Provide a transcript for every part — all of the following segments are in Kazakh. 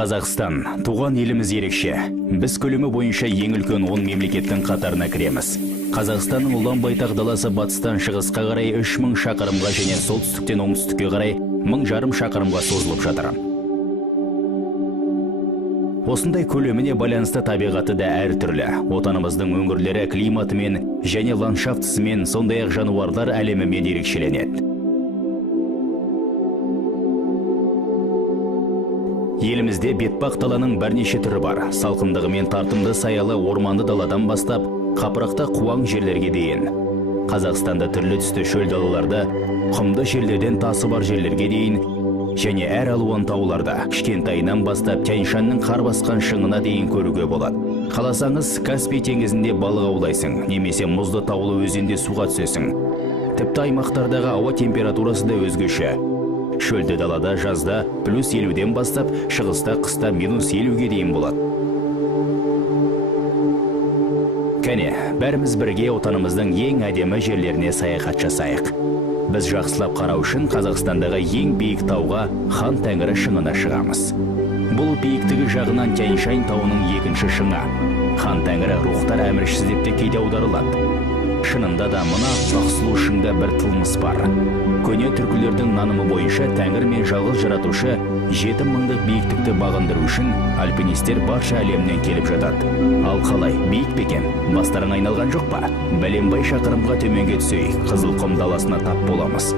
Қазақстан, туған еліміз ерекше. Біз көлемі бойынша ең үлкен 10 мемлекеттің қатарына кіреміз. Қазақстанның ұлан байтақ даласы батыстан шығысқа қарай 3000 шақырымға және солтүстіктен оңтүстікке қарай 1500 шақырымға созылып жатыр. Осындай көлеміне байланысты табиғаты да әртүрлі. Отанымыздың өңірлері климатымен және ландшафтысымен, сондай-ақ жануарлар әлемімен ерекшеленеді. Елімізде бетпақ даланың бірнеше түрі бар. Салқындығы мен тартымды саялы орманды даладан бастап, қапырақта қуаң жерлерге дейін. Қазақстанда түрлі түсті шөл далаларда, құмды жерлерден тасы бар жерлерге дейін, және әр алуан тауларда, кішкентайынан бастап Тянь-Шаньның қар басқан шыңына дейін көруге болады. Қаласаңыз, Каспий теңізінде балық аулайсың, немесе мұзды таулы өзенде суға түсесің. Тіпті аймақтардағы ауа температурасы да өзгеше. Шөлді далада жазда +50-ден бастап, шығыста қыста -50-ге дейін болады. Кәне, бәріміз бірге отанымыздың ең әдемі жерлеріне саяхат жасайық. Біз жақсылап қарау үшін Қазақстандағы ең биік тауға Хан Тәңірі шыңына шығамыз. Бұл биіктігі жағынан Тянь-Шань тауының екінші шыңы. Хан Тәңірі рухтар әміршісі деп те кейде аударылады. Шынында да мына сұлу шыңда бір тылмыс бар. Көне түркілердің нанымы бойынша Тәңір мен жалғыз жаратушы 7000 биіктікті бағындыру үшін альпинистер барша әлемнен келіп жатады. Ал қалай, биік бекен? Бастарың айналған жоқ па? Бәленбай шақырымға төменге түсейік, Қызылқұм даласына тап боламыз.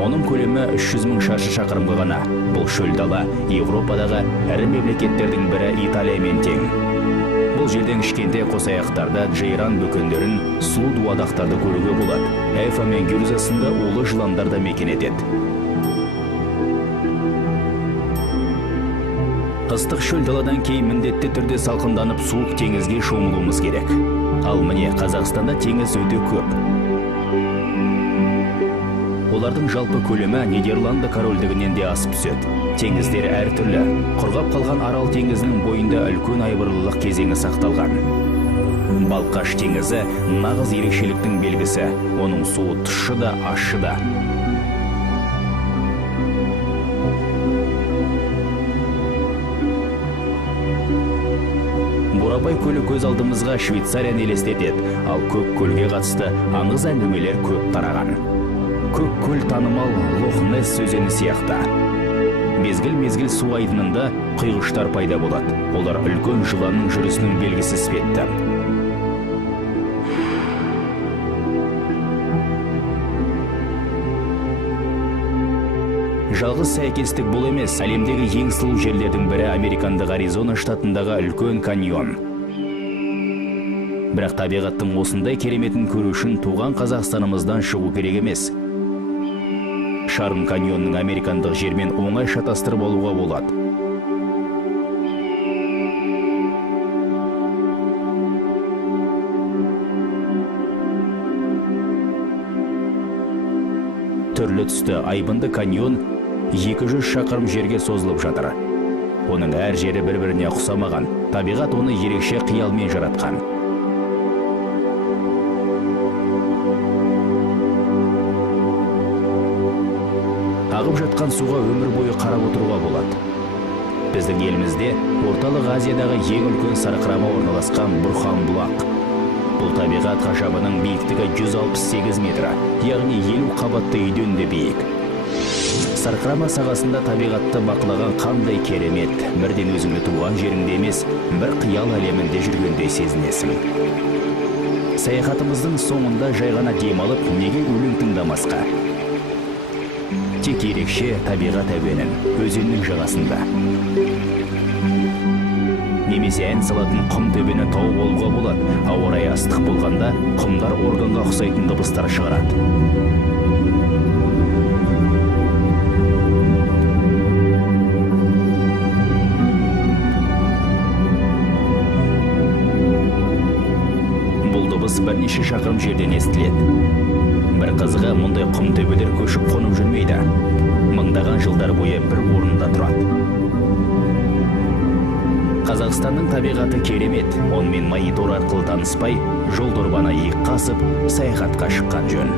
Оның көлемі 300 000 шаршы шақырымға ғана. Бұл шөл дала Европадағы ірі мемлекеттердің бірі Италиямен тең. Бұл жерден кішкентай қосаяқтарда жайран бөкендерін, сұлу дуадақтарды көруге болады. Эфа мен Гюрза сынды улы жыландар да мекен етеді. Ыстық шөл даладан кейін міндетті түрде салқынданып суық теңізге шомылуымыз керек. Ал міне Қазақстанда теңіз өте көп. Олардың жалпы көлемі Нидерланды корольдігінен де асып түседі. Теңіздер әртүрлі. Құрғап қалған Арал теңізінің бойында үлкен айбырлылық кезеңі сақталған. Балқаш теңізі нағыз ерекшеліктің белгісі. Оның суы тұщы да, ащы да. Бурабай көлі көз алдымызға Швейцарияны елестетеді, ал көк көлге қатысты аңыз әңгімелер көп тараған. Көк көл танымал Лох-Несс өзені сияқты. Мезгіл-мезгіл су айдынында құйғыштар пайда болады. Олар үлкен жыланның жүрісінің белгісі іспетті. Жалғыз сәйкестік бұл емес, әлемдегі ең сұлу жерлердің бірі Американдық Аризона штатындағы үлкен каньон. Бірақ табиғаттың осындай кереметін көру үшін туған Қазақстанымыздан шығу керек емес. Шарын каньонның американдық жермен оңай шатастырып алуға болады. Түрлі түсті айбынды каньон 200 шақырым жерге созылып жатыр. Оның әр жері бір-біріне ұқсамаған, табиғат оны ерекше қиялмен жаратқан. Ағып жатқан суға өмір бойы қарап отыруға болады. Біздің елімізде Орталық Азиядағы ең үлкен сарқырама орналасқан Бұрхан бұлақ. Бұл табиғат ғажабының биіктігі 168 метр, яғни 50 қабатты үйден де биік. Сарқырама сағасында табиғатты бақылаған қандай керемет, бірден өзіңді туған жеріңде емес, бір қиял әлемінде жүргенде сезінесің. Саяхатымыздың соңында жай ғана демалып, неге өлең тыңдамасқа? Тек ерекше табиғат әуенін өзеннің жағасында. Немесе ән салатын құм төбені тау болуға болады. Ауа райы ыстық болғанда құмдар органға ұқсайтын дыбыстар шығарады. Бұл дыбыс бірнеше шақырым жерден естіледі. Бір қызығы, мұндай құм төбелер көшіп қонып жүрмейді. Мыңдаған жылдар бойы бір орында тұрады. Қазақстанның табиғаты керемет. Онымен монитор арқылы таныспай, жол дорбаны иық қасып, саяхатқа шыққан жөн.